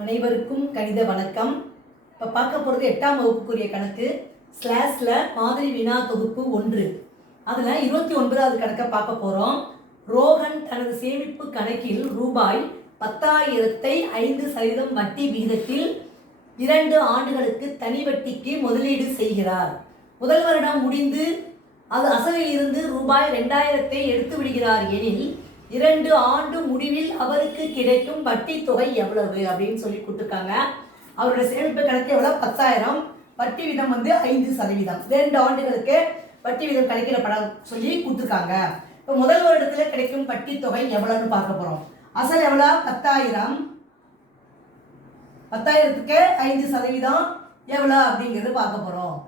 அனைவருக்கும் கணித வணக்கம். இப்போ பார்க்க போகிறது 8ஆம் வகுப்புக்குரிய கணக்கு ஸ்லாஸில் மாதிரி வினா தொகுப்பு 1. அதில் 29வது கணக்கை பார்க்க போகிறோம். ரோஹன் தனது சேமிப்பு கணக்கில் ரூபாய் 10,000ஐ 5% வட்டி விகிதத்தில் 2 ஆண்டுகளுக்கு தனி வட்டிக்கு முதலீடு செய்கிறார். முதல் வருடம் முடிந்து அது அசலில் இருந்து ரூபாய் 2,000ஐ எடுத்து விடுகிறார் எனில் 2 ஆண்டு முடிவில் அவருக்கு கிடைக்கும் வட்டி தொகை எவ்வளவு அப்படின்னு சொல்லி கொடுத்துருக்காங்க. அவருடைய சேமிப்பு கணக்கு எவ்வளவு? 10,000. வட்டி விதம் 5%. 2 ஆண்டுகளுக்கு வட்டி விதம் கணக்கிடப்பட சொல்லி கொடுத்துருக்காங்க. இப்போ முதல் வருடத்தில் கிடைக்கும் வட்டி தொகை எவ்வளவுன்னு பார்க்க போறோம். அசல் எவ்வளோ? 10,000. 10,000க்கு 5% எவ்வளோ அப்படிங்கிறது பார்க்க போறோம்.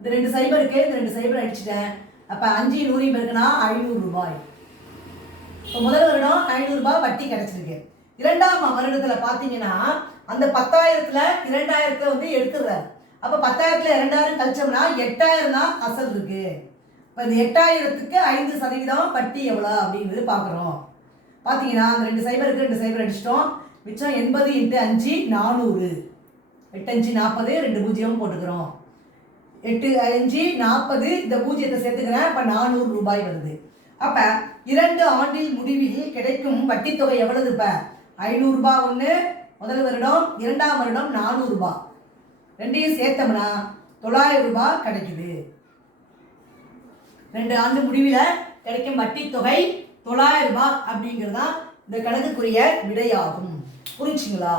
இந்த 2 சைபர் இருக்கு, இந்த 2 சைபர் அடிச்சுட்டேன். அப்போ 5 100 இருக்குன்னா 500 ரூபாய். இப்போ முதல் வருடம் 500 ரூபாய் வட்டி கிடைச்சிருக்கு. 2ஆம் வருடத்தில் பார்த்தீங்கன்னா அந்த 10,000த்துல 2,000 எடுத்துடுறாரு. அப்போ 10,000த்துல 2,000 கழிச்சோம்னா 8,000 தான் அசல் இருக்கு. இப்போ இந்த 8,000க்கு 5% வட்டி எவ்வளோ அப்படிங்கிறது பார்க்குறோம். பார்த்தீங்கன்னா அந்த 2 சைபருக்கு 2 சைபர் அடிச்சிட்டோம். மிச்சம் 80 × 5 400. 8 5 40, 2 பூஜ்ஜியம் போட்டுக்கிறோம். 8 5 40, இந்த பூஜ்ஜியத்தை சேர்த்துக்கிறேன். அப்போ 400 ரூபாய் வருது. அப்போ 2 ஆண்டில் முடிவில் கிடைக்கும் வட்டி தொகை எவ்வளவு? இப்போ 500 ரூபாய் ஒன்று முதல் வருடம், 2ஆம் வருடம் 400 ரூபாய், ரெண்டையும் சேர்த்தோம்னா 900 ரூபாய் கிடைக்குது. 2 ஆண்டு முடிவில் கிடைக்கும் வட்டி தொகை 900 ரூபாய் அப்படிங்கிறது தான் இந்த கணக்குக்குரிய விடையாகும். புரிஞ்சுங்களா?